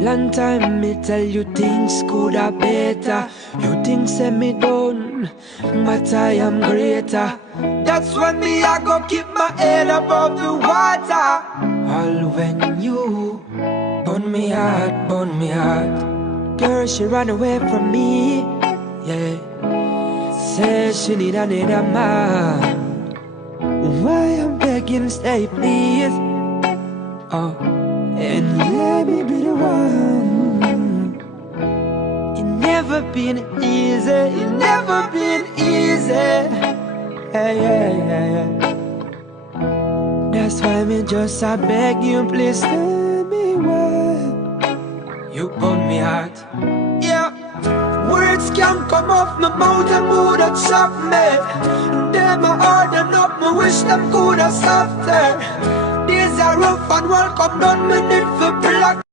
Long time me tell you things coulda better. You think say me done, but I am greater. That's when me I go keep my head above the water. All when you burn me heart, burn me heart. Girl, she ran away from me, yeah. Say she need another man. Why I'm begging, stay please. Oh, and let me be the one. It never been easy, it never been easy. Yeah, yeah, yeah, yeah. That's why me just I beg you, please tell me why you burn me heart. Yeah, words can't come off my mouth and would have chopped me. Them I harden up, me wish them could have stopped there. These are rough and welcome, done me need for block.